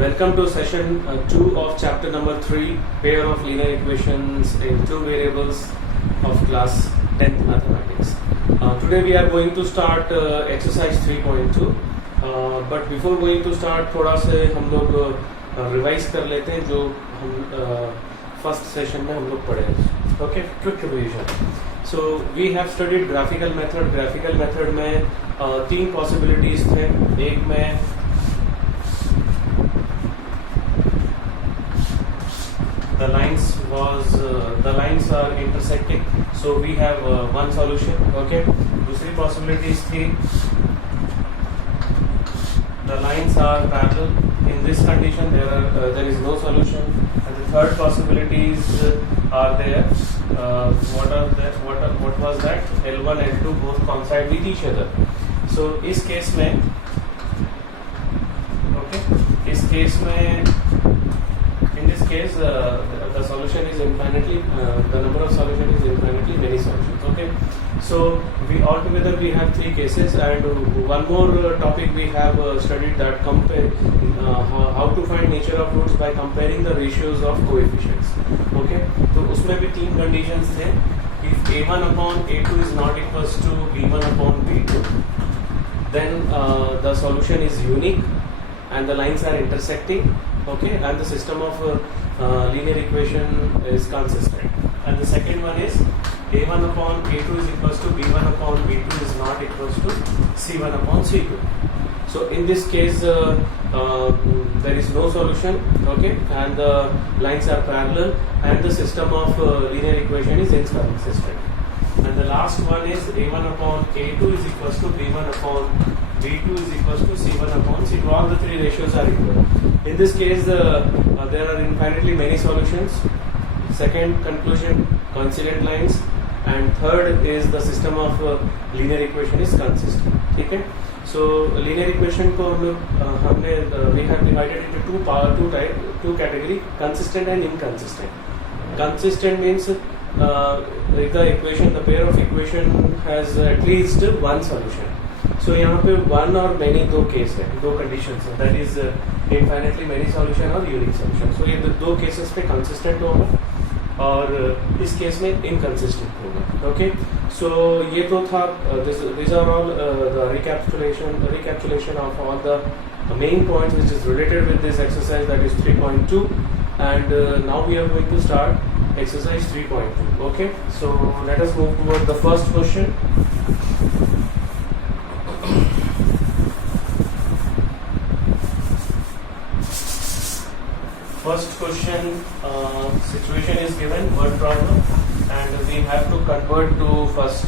Welcome to session 2 of chapter number 3, pair of linear equations in two variables of class 10th mathematics. Today we are going to start exercise 3.2, but before going to start थोड़ा से हम लोग revise कर लेते हैं जो हम first session में हम लोग पढ़े हैं. Okay, quick revision. So we have studied graphical method. Graphical method में तीन पॉसिबिलिटीज थे. एक में the lines are intersecting, so we have one solution. Okay, दूसरी possibilities थी the lines are parallel. In this condition there is no solution. And the third possibilities are there. What was that? L1 L2 both coincide with each other. So इस case में in this case the solution is infinitely the number of solution is infinitely many solutions. Okay, so we altogether we have three cases, and one more topic we have studied, that compare how to find nature of roots by comparing the ratios of coefficients. Okay, तो उसमें भी तीन conditions थे. If a1 upon a2 is not equals to b1 upon b2, then the solution is unique and the lines are intersecting. Okay, and the system of linear equation is consistent. And the second one is a1 upon a2 is equals to b1 upon b2 is not equals to c1 upon c2. So in this case there is no solution. Okay, and the lines are parallel and the system of linear equation is inconsistent. And the last one is a1 upon a2 is equals to b1 upon b2 is equals to c1 upon c2. All the three ratios are equal. In this case there are infinitely many solutions. Second conclusion, coincident lines. And third is the system of linear equation is consistent. Okay, so linear equation को हमने we have divided into two category, consistent and inconsistent. Consistent means if the equation, the pair of equation has at least one solution. So यहाँ पे one और many दो case है, दो conditions है, that is infinitely many solution और unique solution. So ये दो cases पे consistent होगा और इस केस में inconsistent होगा. Okay, so ये तो था these are all the recapitulation of all the main points which is related with this exercise, that is 3.2, and now we are going to start exercise 3.2. Okay, so let us move toward the first question. First question, situation is given, word problem, and we have to convert to first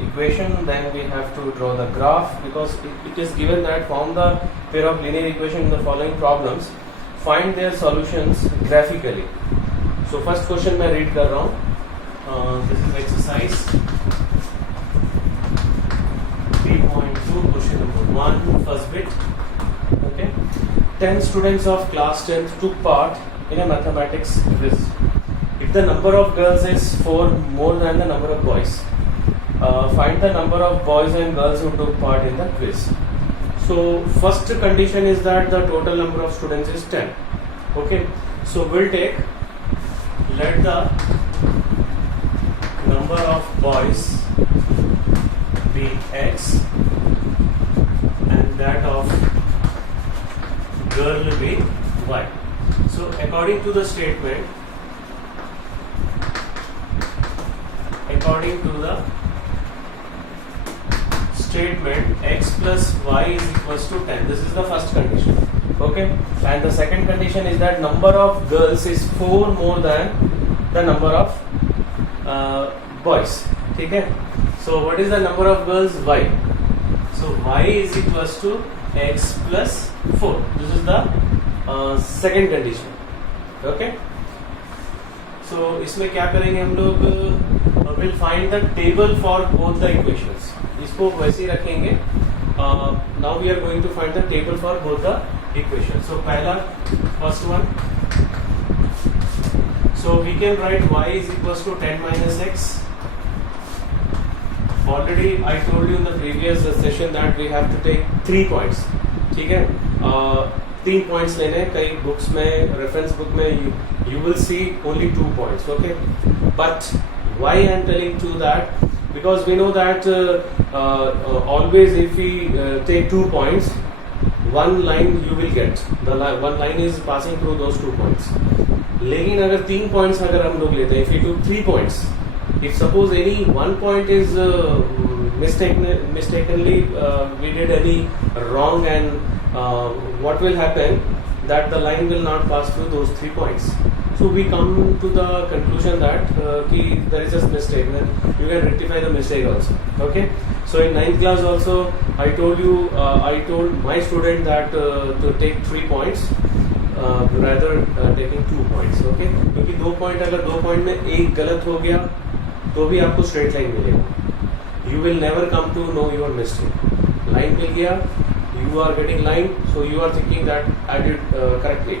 equation, then we have to draw the graph, because it is given that form the pair of linear equation in the following problems, find their solutions graphically. So first question मैं read कर रहा हूँ. This is exercise 3.2, question number 1, first bit. Okay, 10 students of class 10th took part in a mathematics quiz. If the number of girls is 4 more than the number of boys, find the number of boys and girls who took part in the quiz. So first condition is that the total number of students is 10. Okay, so we'll take, let the number of boys be x and that of girl will be y. So according to the statement, x plus y is equals to 10. This is the first condition. Okay, and the second condition is that number of girls is 4 more than the number of boys. Okay, so what is the number of girls? Y. So y is equals to x plus 4. This is the second condition. Okay, so इसमें क्या करेंगे हम लोग, will find the table for both the equations. इसको वैसे ही रखेंगे. Now we are going to find the table for both the equations. So पहला, first one, so we can write y is equals to 10 minus x. Already I told you in the previous session that we have to take 3 points. ठीक है, 3 points लेने हैं. कई books में, reference book में you will see only 2 points. Okay, but why I am telling to that, because we know that always if we take 2 points, one line you will get, one line is passing through those 2 points. लेकिन अगर 3 points अगर हम लोग लेते हैं, if we do 3 points, if suppose any 1 point is mistakenly we did any wrong, and what will happen, that the line will not pass through those 3 points. So we come to the conclusion that there is a mistake, then you can rectify the mistake also. Okay, so in 9th class also I told you, I told my student that to take 3 points rather taking 2 points. Okay, क्योंकि 2 point, अगर 2 point में एक गलत हो गया तो भी आपको स्ट्रेट लाइन मिलेगा. You will never come to know your mistake. Line मिल गया, you are getting line, so you are thinking that I did correctly.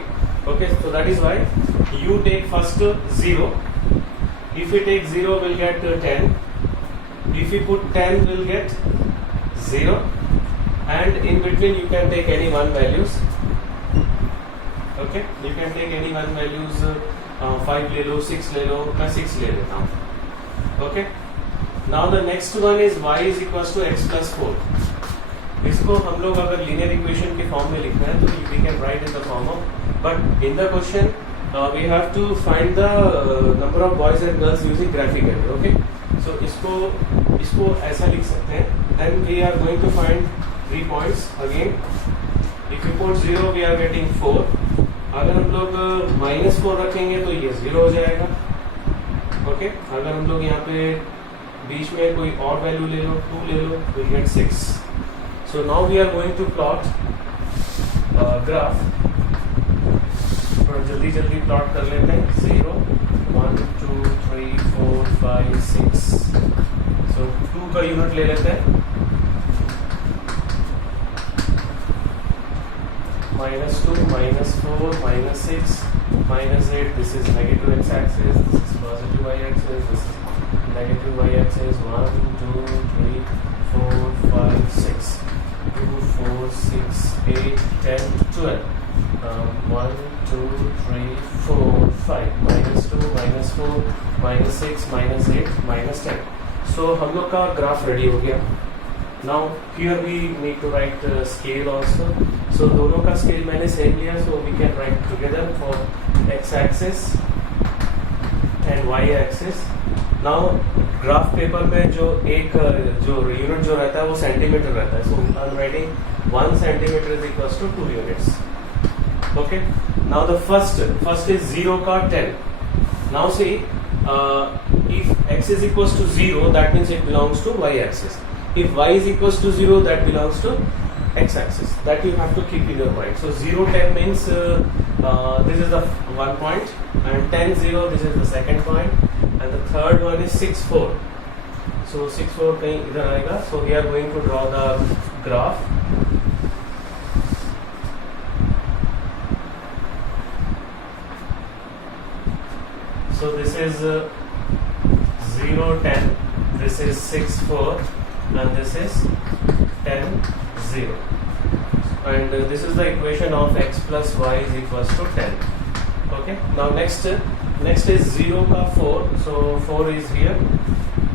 Okay, so that is why you take first 0. If we take 0, we'll get 10. If we put 10, we'll get 0. And in between, you can take any one values. Okay, you can take any one values. 5 ले लो, 6 ले लो, मैं 6 ले लेता हूँ. Okay. Now the next one is y is equals to x plus 4. इसको हम लोग अगर लीनियर इक्वेशन के फॉर्म में लिखना है तो we can write in the form of, but in the question we have to find the number of boys and girls using graphically. Okay, so इसको ऐसा लिख सकते हैं. Then we are going to find 3 points again. If you put 0, we are getting 4. अगर हम लोग -4 रखेंगे तो ये 0 हो जाएगा. Okay, अगर हम लोग यहाँ पे बीच में कोई और वैल्यू ले लो, 2 ले लो, we'll get 6. So now we are going to plot graph. थोड़ा जल्दी प्लॉट कर लेते हैं. 0, 1, 2, 3, 4, 5, 6. So 2 का यूनिट ले लेते हैं. -2, -4, -6, -8. This is negative x-axis. This is positive y-axis. This is negative y-axis. 1, 2, 3, 4, 5, 6. 2, 4, 6, 8, 10, 12. 1, 2, 3, 4, 5. -2, -4, -6, -8, -10. So हम लोग का ग्राफ रेडी हो गया. Now here we need to write scale also. So दोनों का scale मैंने सेम लिया, so we can write together for x-axis and y-axis. Now graph paper में जो यूनिट जो रहता है वो सेंटीमीटर रहता है. So I am writing 1 centimeter is equals to 2 units. Okay. Now the first is 0 का 10. Now see, if x is equals to 0, that means it belongs to y-axis. If y is equals to 0, that belongs to x-axis. That you have to keep in your mind. So 0, 10 means this is the 1 point, and 10, 0, this is the second point, and the third one is 6, 4. So 6, 4 कहीं इधर आएगा. So we are going to draw the graph. So this is 0, 10. This is 6, 4. And this is 10, 0. And this is the equation of x plus y is equals to 10. Okay. Now next is 0 ka 4. So 4 is here.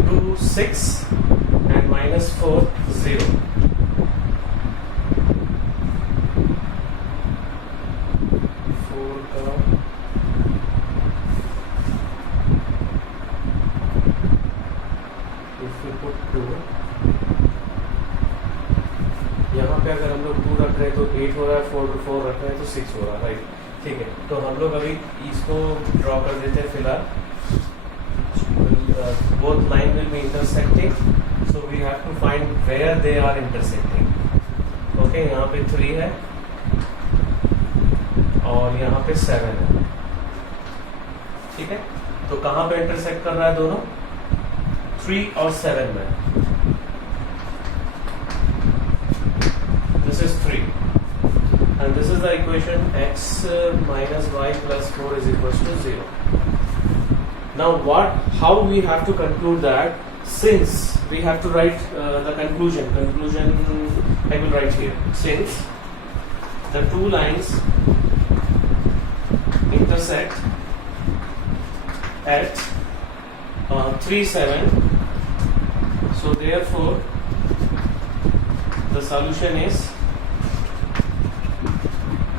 2, 6 and -4, 0. यहाँ पे अगर हम लोग 2 रख रहे हैं तो 8 हो रहा है, 4 रख रहे हैं तो 6 हो रहा है. राइट, ठीक है. तो हम लोग अभी इसको ड्रॉ कर देते हैं फिलहाल. Both line will be intersecting, so we have to find where they are intersecting. Okay, यहाँ पे 3 है और यहाँ पे 7 है. ठीक है, तो कहाँ पे इंटरसेक्ट कर रहा है दोनों? 3 और 7 में. This is 3 and this is the equation x minus y plus 4 is equals to 0. Now how we have to conclude that, since we have to write the conclusion I will write here. Since the two lines intersect at 3, 7. So therefore the solution is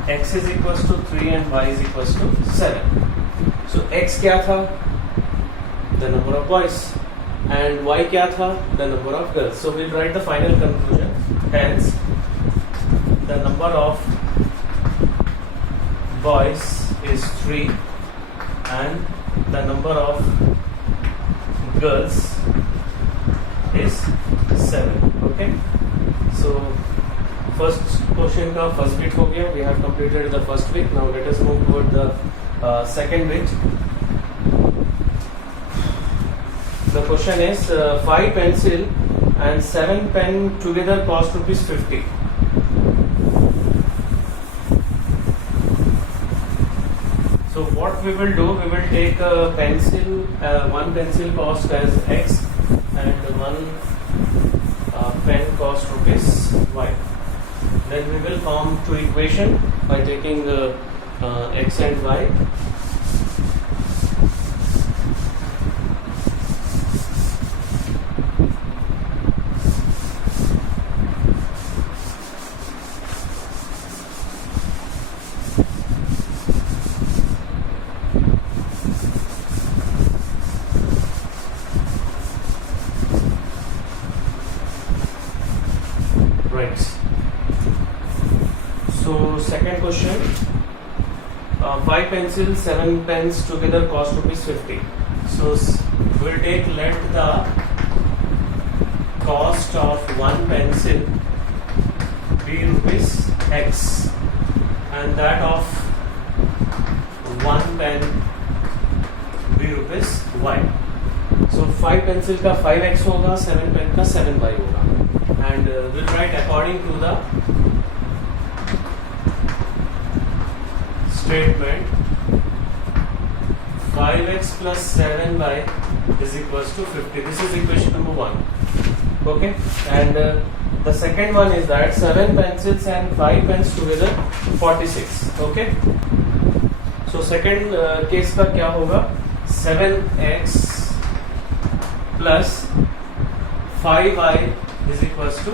x is equals to 3 and y is equals to 7. So x क्या था? The number of boys. And y क्या था? The number of girls. So we'll write the final conclusion. Hence, the number of boys is 3 and the number of girls is 7. Okay. So first question का first bit हो गया. We have completed the first bit. Now let us move toward the second bit. The question is 5 pencil and 7 pen together cost rupees 50. So what we will do, we will take a pencil, one pencil cost as x and one pen cost rupees y. Then we will form two equation by taking x and y. Right. So second question, 5 pencils, 7 pens together cost rupees 50. So we'll take, let the cost of one pencil be rupees x and that of one pen be rupees y. So 5 pencil का 5x होगा, 7 pen का 7y होगा. And we'll write according to the statement 5x plus 7y is equals to 50. This is equation number 1. Okay. And the second one is that 7 pencils and 5 pens together 46. Okay. So second case का क्या होगा? 7x plus 5y is equals to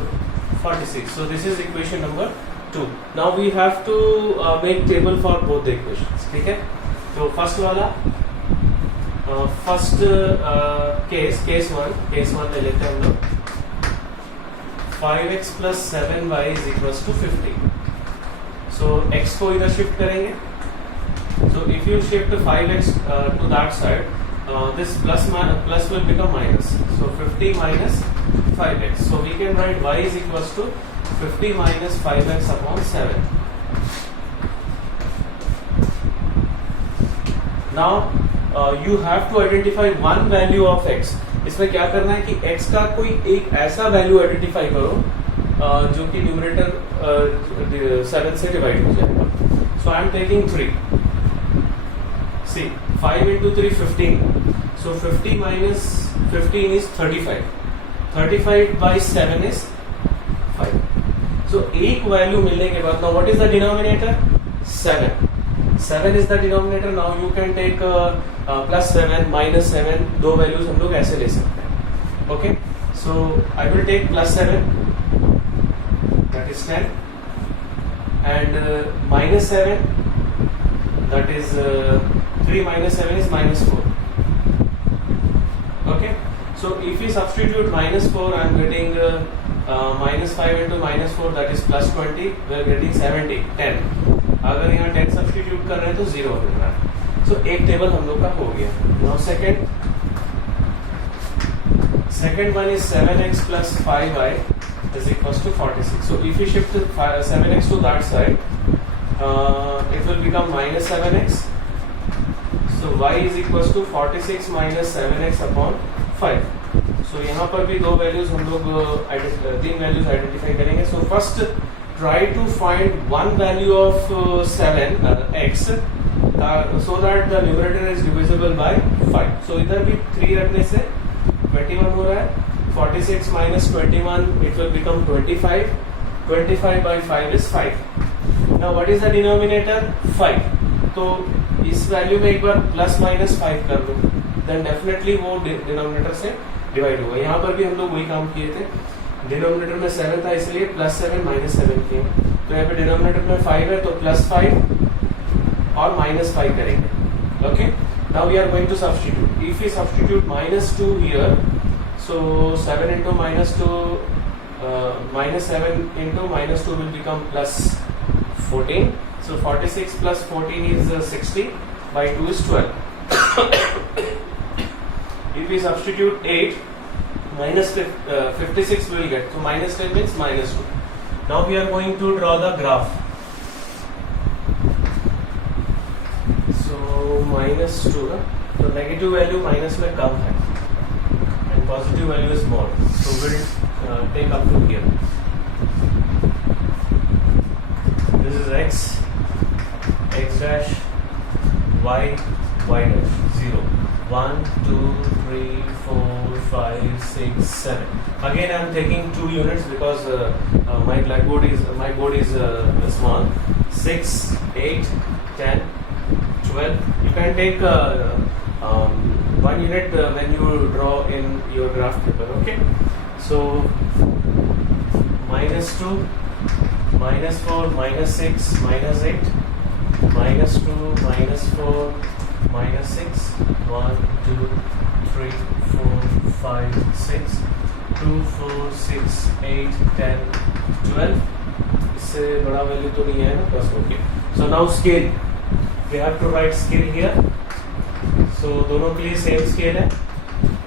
46. So this is equation number 2. Now we have to make table for both the equations. ठीक है? तो first वाला first case 1 ले लेते हैं हम लोग. 5x plus 7y is equals to 50. So x को इधर shift करेंगे. So if you shift 5x to that side, this plus will become minus. So 50 minus 5x. So we can write y is equals to 50 minus 5x upon 7. Now you have to identify one value of x. इसमें क्या करना है कि x का कोई एक ऐसा value identify करो जो कि न्यूमरेटर 7 से डिवाइड हो जाएगा. So I am taking 3. See, 5 into 3 15. So 50 minus 15 is 35. 35 by 7 is 5. So एक वैल्यू मिलने के बाद, now what is the denominator? 7. 7 is the denominator. Now you can take plus 7 minus 7. दो वैल्यूज हम लोग ऐसे ले सकते हैं. Okay. So I will take plus 7. That is 10. And minus 7. That is 3 minus 7 is minus 4. Okay. So if we substitute minus 4, I am getting minus 5 into minus 4, that is plus 20. We are getting 70, 10. अगर यहाँ 10 substitute कर रहे हैं तो 0 मिल रहा है. So एक table हम लोग का हो गया. Now second one is 7x plus 5y is equals to 46. So if we shift 7x to that side, it will become minus 7x. So y is equals to 46 minus 7x upon 5. So यहाँ पर भी दो values हम लोग तीन values identify करेंगे. So first try to find one value of 7x so that the numerator is divisible by 5. So इधर भी 3 रखने से 21 हो रहा है. 46 minus 21 it will become 25. 25 by 5 is 5. Now what is the denominator 5, तो इस वैल्यू में एक बार प्लस माइनस 5 कर दो, देन डेफिनेटली वो डिनोमिनेटर से डिवाइड होगा। यहाँ पर भी हम लोग वही काम किए थे, डिनोमिनेटर में 7 था इसलिए प्लस 7 माइनस 7 किए, तो यहाँ पे डिनोमिनेटर में 5 है तो प्लस 5 और माइनस 5 करेंगे। Okay, now we are going to substitute, if we substitute minus 2 here, so 7 into minus 2 minus 7 into minus 2 will become plus 14, so 46 plus 14 is 60, by 2 is 12. If we substitute 8, minus 56 we will get, so minus 10 means minus 2. Now we are going to draw the graph. So minus 2, तो negative value minus में कम है and positive value is more, so we'll take up to here. This is x, x dash, y, y dash, 0, 1, 2, 3, 4, 5, 6, 7. Again I am taking 2 units because my board is small. 6, 8, 10, 12. You can take 1 unit when you draw in your graph paper. Okay, so minus 2, minus 4, minus 6, minus 8, minus 2, minus 4, minus 6, 1, 2, 3, 4, 5, 6, 2, 4, 6, 8, 10, 12. इससे बड़ा value तो नहीं है ना, बस okay. So now scale, we have to write scale here. सो दोनों के लिए सेम स्केल है,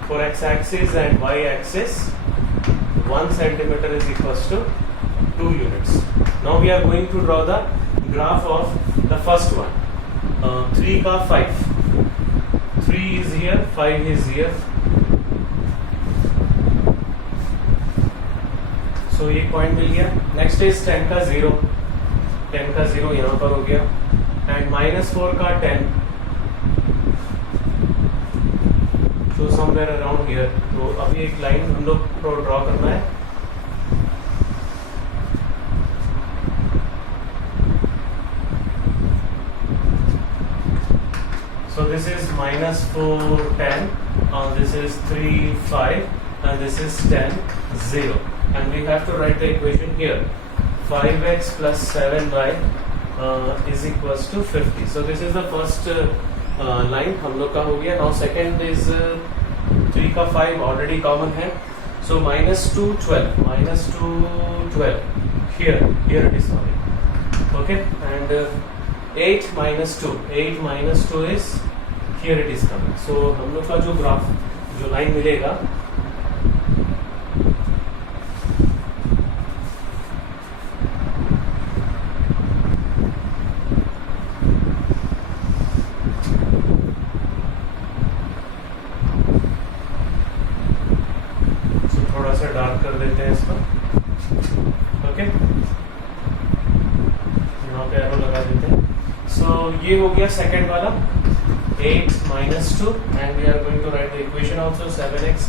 for X axis and Y axis 1 centimeter is equals to 2 units. Now we are going to draw the graph of the first one. 3 का 5, 3 is here, 5 is here. So एक point मिल गया। Next is 10 का 0, 10 का 0 यहाँ पर हो गया, and minus 4 का 10, so somewhere around here. तो अभी एक लाइन हम लोग को ड्रॉ करना है। So this is minus 4, 10, this is 3, 5, and this is 10, 0. And we have to write the equation here. 5x plus 7y is equals to 50. So this is the first line हम लोग का हो गया। Now second is 3 का 5 already common है, so minus 2, 12, minus 2, 12, here it is coming, okay, and 8 minus 2, 8 minus 2 is here it is coming. So हम लोग का जो ग्राफ, जो लाइन मिलेगा, थोड़ा सा डार्क कर देते हैं इसको, ओके, यहाँ पे एरो लगा देते हैं। सो ये हो गया सेकंड वाला, 8 minus 2, and we are going to write the equation also, 7x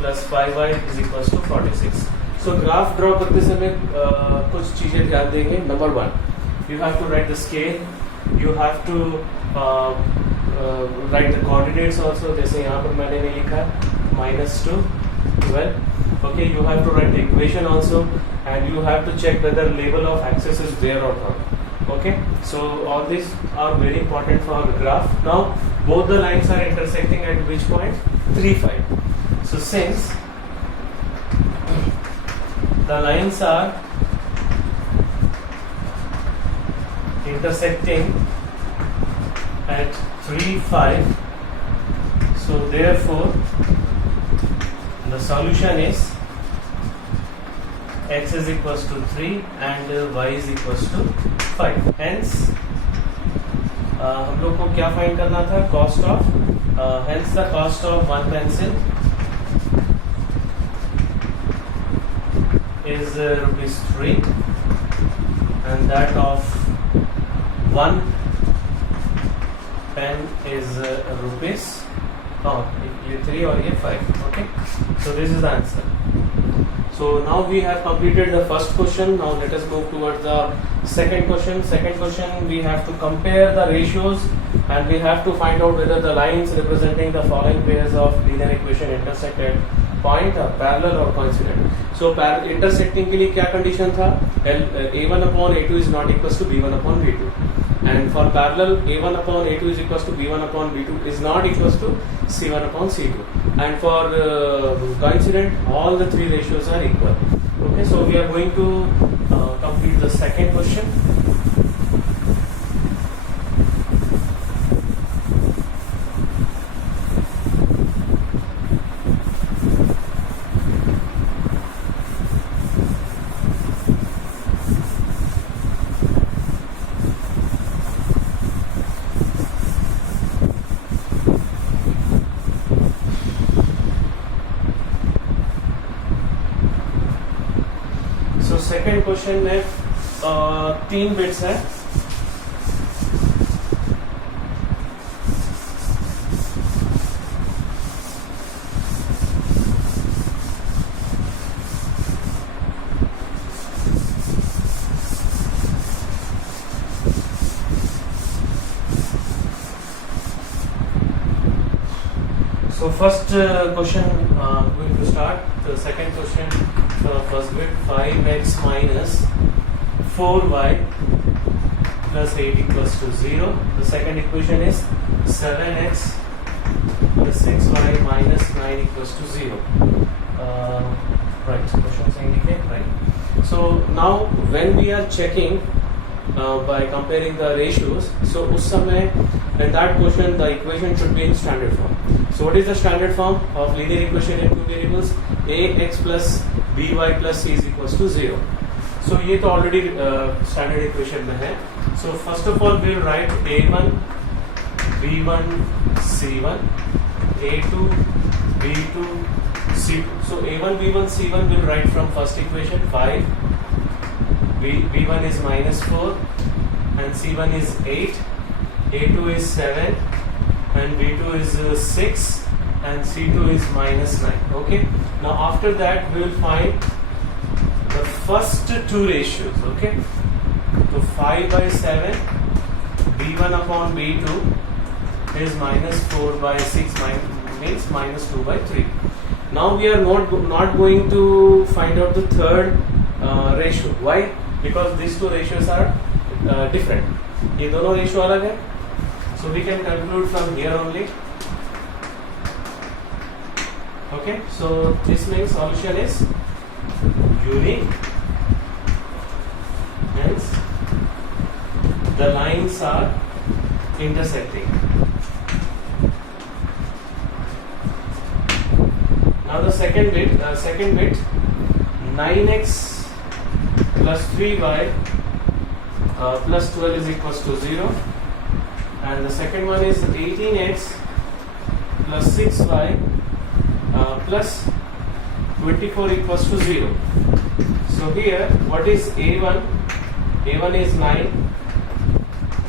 plus 5y is equals to 46. So graph draw करते समय कुछ चीजें ध्यान देंगे। Number 1, you have to write the scale, you have to write the coordinates also, जैसे यहाँ पर मैंने नहीं लिखा -2, 12. Okay, you have to write the equation also, and you have to check whether label of axis is there or not. Okay, so all these are very important for the graph. Now both the lines are intersecting at which point? 3, 5. So since the lines are intersecting at 3, 5, so therefore the solution is x is equals to 3 and y is equals to 5. Hence हम लोग को क्या find करना था? Cost of, hence the cost of one pencil is rupees 3 and that of one pen is rupees, ये 3 और ये 5. Okay, so this is the answer. So now we have completed the first question. Now let us move towards the second question. Second question, we have to compare the ratios and we have to find out whether the lines representing the following pairs of linear equation intersect at point or parallel or coincident. So intersecting के लिए क्या condition था? A1 upon A2 is not equals to B1 upon B2. And for parallel, A1 upon A2 is equals to B1 upon B2 is not equals to C1 upon C2. And for coincident, all the three ratios are equal. Okay, so we are going to complete the second question. Second question में 3 bits है. So first question going to start. The second question, first bit 5x minus 4y plus 8 equals to 0. The second equation is 7x plus 6y minus 9 equals to 0. Right, questions indicate right. So now when we are checking by comparing the ratios, so उस समय in that question the equation should be in standard form. So what is the standard form of linear equation in two variables? Ax plus by plus c is equals to 0. So ये तो already standard equation में है. So first of all we'll write a1 b1 c1 a2 b2 c2. So a1 b1 c1 we'll write from first equation 5. b1 is minus 4 and c1 is 8. a2 is 7 and b2 is 6 and c2 is minus 9. Okay, now after that we will find the first two ratios. Okay, so 5 by 7 b1 upon b2 is minus 4 by 6 means minus 2 by 3. Now we are not going to find out the third ratio. Why? Because these two ratios are different. ये दोनों ratio अलग है. So we can conclude from here only. Okay, so this means solution is unique. Hence, the lines are intersecting. Now the second bit, 9x plus 3y plus 12 is equals to 0. And the second one is 18x plus 6y plus 24 equals to 0. So here what is a1? a1 is 9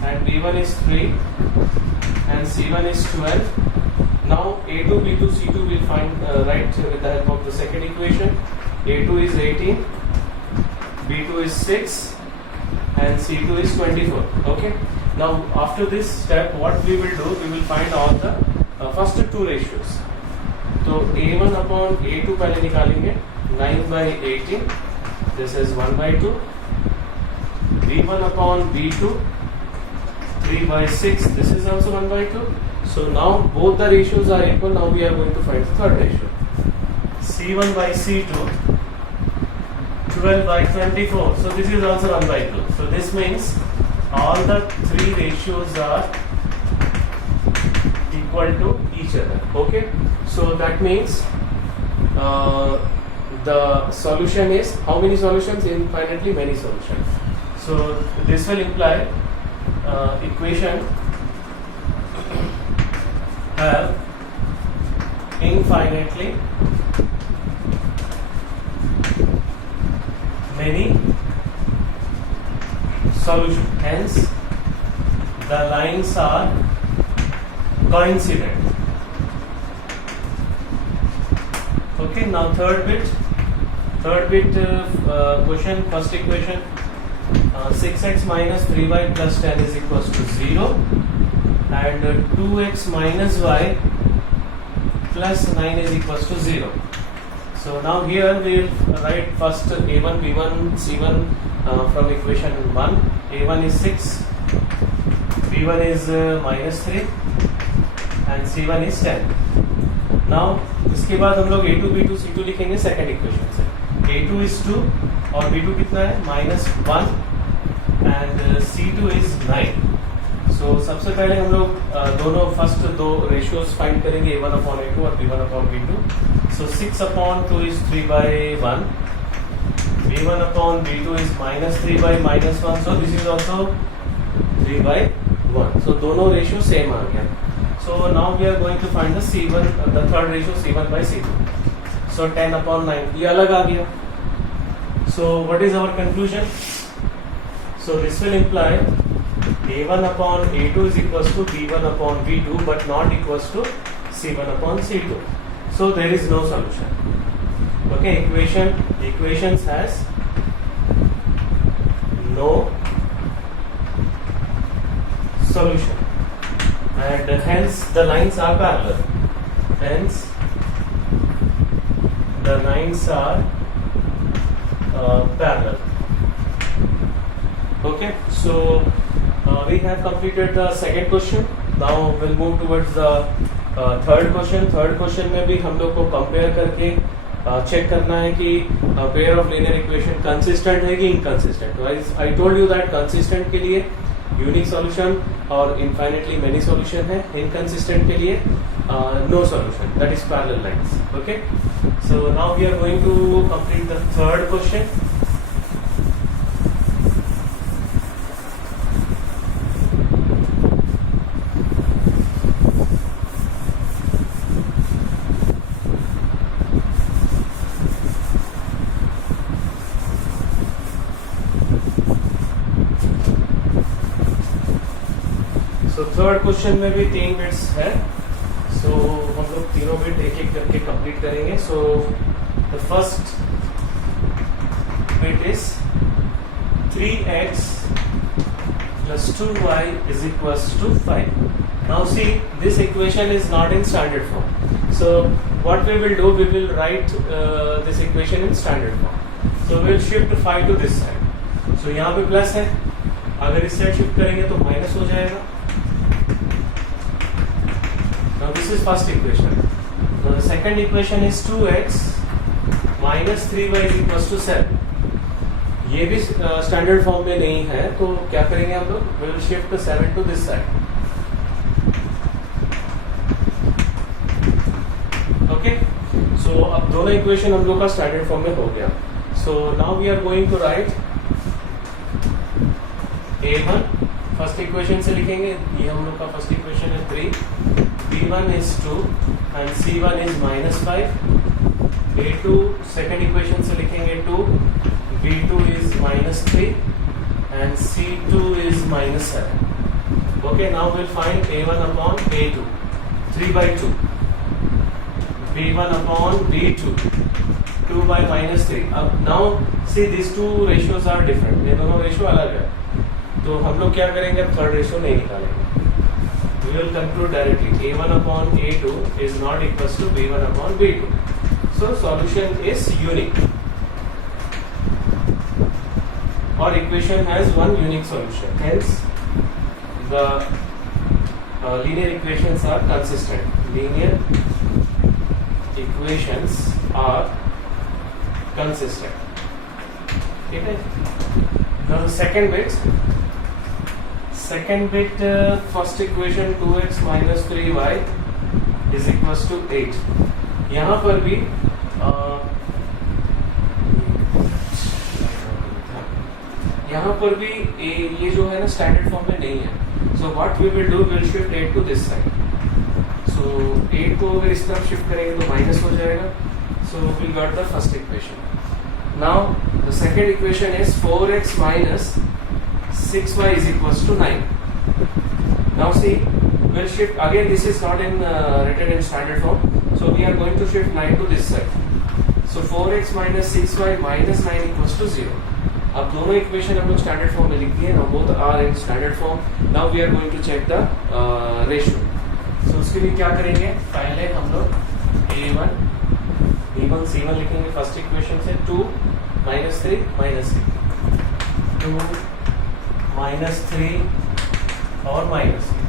and b1 is 3 and c1 is 12. Now a2, b2, c2 will find right with the help of the second equation. a2 is 18, b2 is 6 and c2 is 24. Okay. Now after this step what we will do, we will find all the first two ratios. तो a1 upon a2 पहले निकालेंगे. 9 by 18 this is 1 by 2. b1 upon b2 3 by 6 this is also 1 by 2. So now both the ratios are equal. Now we are going to find the third ratio. c1 by c2 12 by 24. So this is also 1 by 2. So this means all the three ratios are equal to each other. Okay, so that means the solution is how many solutions? Infinitely many solutions. So this will imply equation have infinitely many solution. Hence, the lines are coincident. Okay. Now third bit, third bit question, first equation, 6x minus 3y plus 10 is equals to 0 and 2x minus y plus 9 is equals to 0. So now here we will write first a1, b1, c1 from equation 1. a1 is 6, b1 is minus 3 and c1 is 10. Now इसके बाद हम लोग a2, b2, c2 लिखेंगे second equation से. a2 is 2 और b2 कितना है minus 1 and c2 is 9. So सबसे पहले हम लोग दोनों फर्स्ट दो रेशियोज फाइंड करेंगे a1 upon a2 और b1 upon b2. So 6 upon 2 is 3 by 1. b1 upon b2 is minus 3 by minus 1. So this is also 3 by 1. So दोनों ratio same आ गया. So now we are going to find the c1, the third ratio c1 by c2. So 10 upon 9 ये अलग आ गया. So what is our conclusion? So this will imply a1 upon a2 is equals to b1 upon b2 but not equals to c1 upon c2. So there is no solution. Okay, equations has no solution and hence the lines are parallel. Hence the lines are parallel. Okay, so we have completed the second question. Now we'll move towards the third question. Third question में भी हम लोग को compare करके check करना है कि pair of linear equation consistent है कि inconsistent. I told you that consistent के लिए यूनिक सॉल्यूशन और इनफाइनाइटली मेनी सॉल्यूशन है. इनकंसिस्टेंट के लिए no solution, that is parallel lines. Okay, so now we are going to complete the third question. Third question में भी 3 bits है. सो हम लोग तीनों बिट एक एक करके कंप्लीट करेंगे. So the first bit is 3x plus 2y is equals to 5. Now see, this equation is not in standard form. So what we will do, we will write this equation in standard form. So we will shift 5 to this side. So यहाँ पे plus है, अगर इस side shift करेंगे तो minus हो जाएगा. Now this is first equation. Now the second equation is 2x minus 3y is equals to 7. ये भी स्टैंडर्ड फॉर्म में नहीं है, तो क्या करेंगे हम लोग? We will shift 7 to this side. Okay. So अब दोनों इक्वेशन हम लोग का स्टैंडर्ड फॉर्म में हो गया. So now we are going to write a1 first equation से लिखेंगे. ये हम लोग का फर्स्ट इक्वेशन है 3. b1 is 2 and c1 is minus 5. a2 second equation से लिखेंगे 2. b2 is minus 3 and c2 is minus 7. Okay, now we'll find a1 upon a2. 3 by 2. b1 upon b2. 2 by minus 3. अब now see these two ratios are different. ये दोनों ratio अलग है. तो हम लोग क्या करेंगे? अब थर्ड रेशियो नहीं निकालेंगे. We will conclude directly a1 upon a2 is not equals to b1 upon b2. So solution is unique. Or equation has one unique solution. Hence the linear equations are consistent. Linear equations are consistent. Okay. Now the second bit, first equation 2x minus 3y is equals to 8. यहाँ पर भी ये जो है ना standard form में नहीं है. So what we will do, will shift 8 to this side. So 8 को अगर इस तरफ शिफ्ट करेंगे तो माइनस हो जाएगा. So we got the first equation. Now the second equation is 4x minus 6y is equals to 9. Now see, we'll shift again. This is not in written in standard form, so we are going to shift 9 to this side. So 4x minus 6y minus 9 equals to 0. अब दोनों equation हम लोग standard form में लिख दिए. Now both are in standard form. Now we are going to check the ratio. So उसके लिए क्या करेंगे? पहले हम लोग a1 b1 c1 लिखेंगे फर्स्ट इक्वेशन से. 2 minus 3 minus 3 2 minus 3 और minus 3.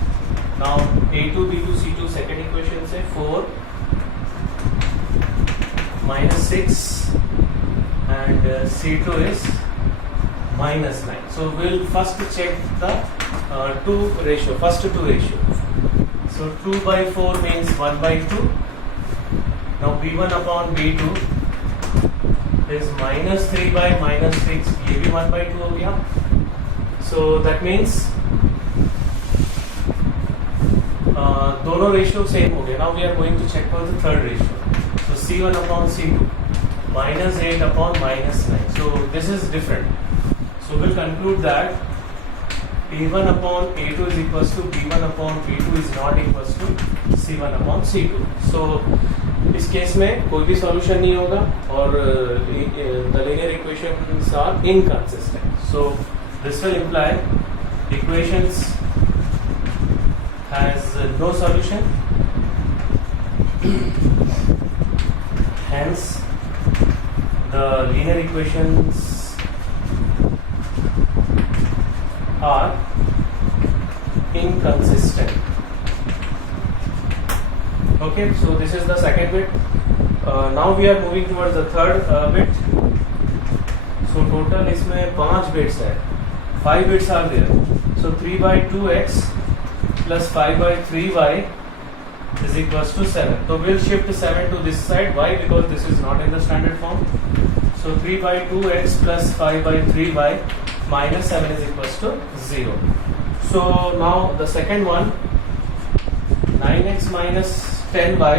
Now a2 b2 c2 second equation से 4 minus 6 and c2 is minus 9. So we'll first check the first two ratio. So 2 by 4 means 1 by 2. Now b1 upon b2 is minus 3 by minus 6. ये भी 1 by 2 हो गया. So that means दोनों ratio same हो गए. Now we are going to check for the third ratio. So c1 upon c2 minus 8 upon minus 9. So this is different. So we'll conclude that a1 upon a2 is equals to b1 upon b2 is not equals to c1 upon c2. So इस case में कोई भी solution नहीं होगा और the linear equations are inconsistent. So this will imply equations has no solution. Hence the linear equations are inconsistent. Okay, so this is the second bit. Now we are moving towards the third bit. So total इसमें 5 bits है. 5 bits are there. So 3 by 2x plus 5 by 3y is equals to 7. So we'll shift 7 to this side. Why? Because this is not in the standard form. So 3 by 2x plus 5 by 3y minus 7 is equals to 0. So now the second one, 9x minus 10y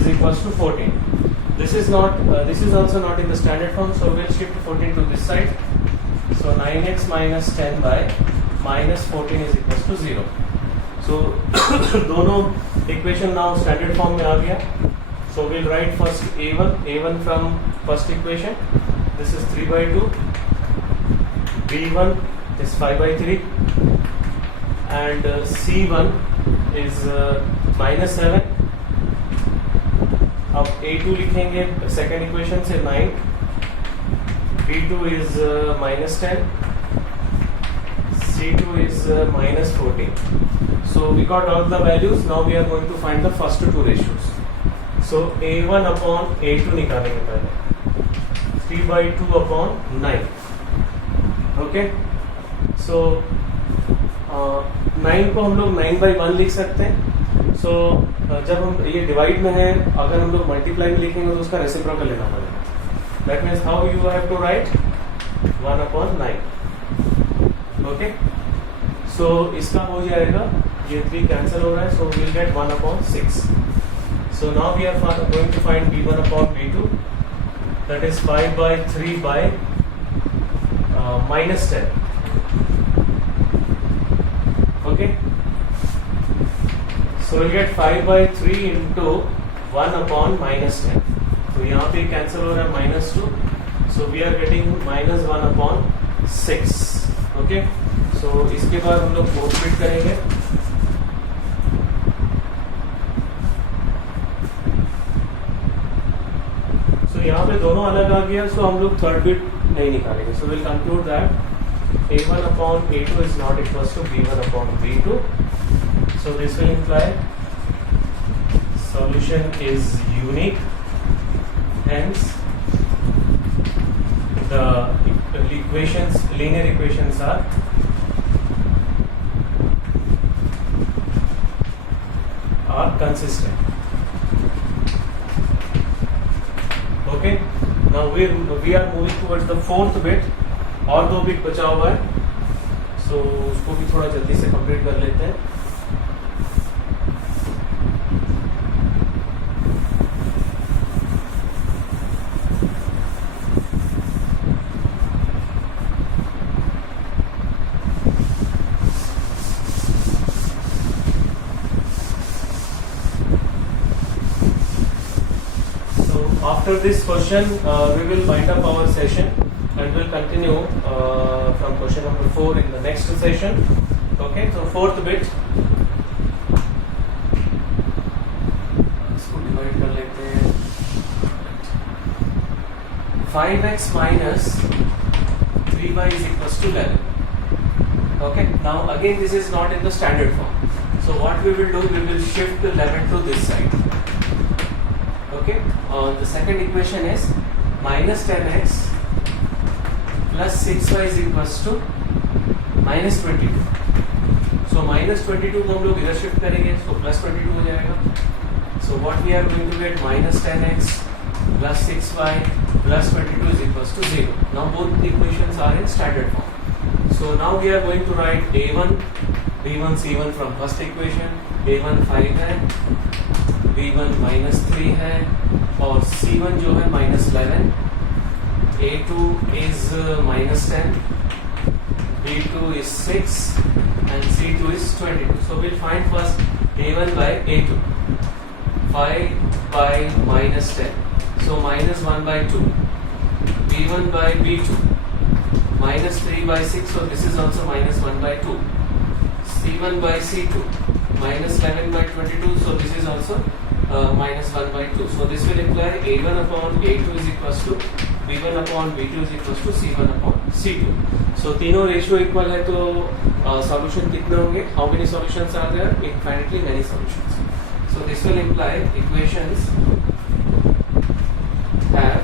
is equals to 14. This is also not in the standard form. So we'll shift 14 to this side. So 9x minus 10y minus 14 is equals to 0. So दोनों equation now standard form में आ गया. So we'll write first a1 from first equation. This is 3 by 2. b1 is 5 by 3 and c1 is minus 7. अब a2 लिखेंगे second equation से 9. b2 is minus 10. c2 is minus 14. So we got all the values. Now we are going to find the first two ratios. So a1 upon a2 निकालेंगे पहले. 3 by 2 upon 9. Okay. So 9 को हम लोग 9 by 1 लिख सकते हैं. So जब हम ये डिवाइड में है, अगर हम लोग मल्टीप्लाई में लिखेंगे तो उसका रेसिप्रोकल लेना पड़ेगा. That means how you have to write 1 upon 9. Okay. So इसका हो जाएगा, ये 3 कैंसिल हो रहा है. So we'll get 1 upon 6. So now we are going to find b1 upon b2. That is 5 by 3 by minus 10. Okay. So we'll get 5 by 3 into 1 upon minus 10. तो यहाँ पे कैंसिल हो रहा है minus 2. So we are getting minus 1 upon 6. Okay. So इसके बाद हम लोग फोर्थ बिट करेंगे. So यहाँ पे दोनों अलग आ गया. So हम लोग थर्ड बिट नहीं निकालेंगे. So we'll conclude that a1 upon a2 is not equals to b1 upon b2. So this will imply solution is unique. Hence the linear equations are consistent. Okay. Now we are moving towards the fourth bit. और 2 bit बचा हुआ है. So उसको भी थोड़ा जल्दी से complete कर लेते हैं. after this question, we will wind up our session and we'll continue from question number 4 in the next session. Okay, so fourth bit. इसको divide कर लेते हैं. 5x minus 3y is equals to 11. Okay, now again this is not in the standard form. So what we will do, we will shift the 11 to this side. Okay, the second equation is minus 10x plus 6y is equals to minus 22. So minus 22 को हम लोग इधर shift करेंगे, so plus 22 हो जाएगा. So what we are going to get, minus 10x plus 6y plus 22 is equals to 0. Now both the equations are in standard form. So now we are going to write a1, b1, c1 from first equation. a1 5 है, b1 minus 3 है और c1 जो है minus 11. a2 is minus 10, b2 is 6 and c2 is 22. So we'll find first a1 by a2. 5 by minus 10. So minus 1 by 2. b1 by b2. Minus 3 by 6. So this is also minus 1 by 2. c1 by c2. Minus 11 by 22. So this is also minus 1 by 2. So this will imply a1 upon a2 is equals to b1 upon b2 is equals to c1 upon c2. So तीनों ratio equal है तो solution कितने होंगे? How many solutions are there? Infinitely many solutions. So this will imply equations have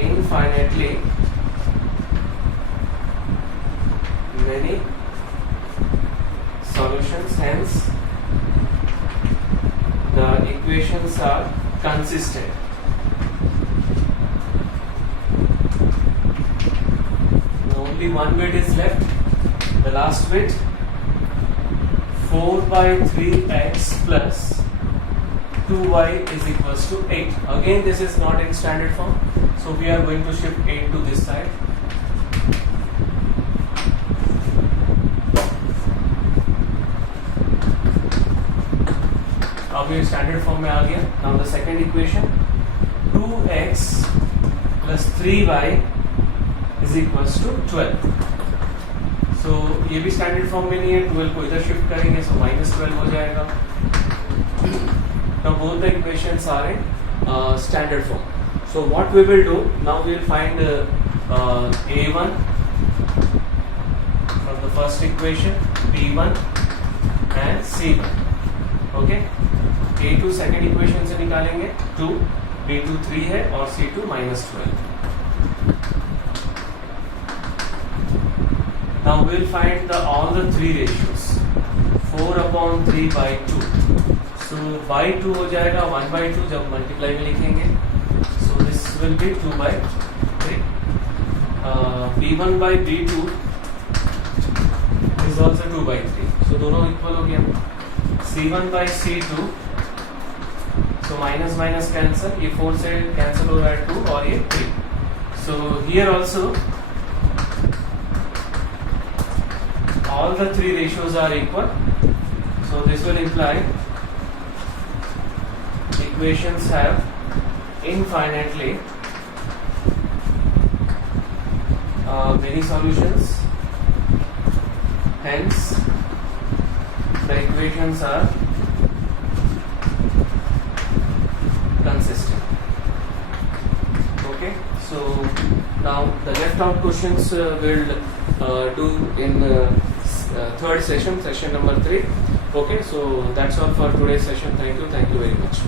infinitely many solutions, hence the equations are consistent. Only one bit is left, the last bit. 4 by 3x plus 2y is equals to 8. Again this is not in standard form, so we are going to shift 8 to this side. अब ये standard form में आ गया. Now the second equation 2x plus 3y is equals to 12. So ये भी standard form में नहीं है, 12 को इधर शिफ्ट करेंगे so minus 12 हो जाएगा. Now both the equations are in standard form. So what we will do now, we will find a1 from the first equation, b1 and c1. Okay, a2 second equation से निकालेंगे 2, b2 3 है और c2 minus 12. Now we will find all the three ratios. 4 upon 3 by 2. So by 2 हो जाएगा 1 by 2 जब multiply में लिखेंगे. So this will be 2 by 3. b1 by b2 is also 2 by 3. So दोनों इक्वल हो गया. c1 by c2. So minus minus cancel. ये 4 से cancel हो रहा है 2 और ये 3. So here also all the three ratios are equal. So this will imply equations have infinitely many solutions, hence the equations are consistent. Okay, so now the left out questions we'll do in third session, session number 3. Okay, so that's all for today's session. Thank you very much.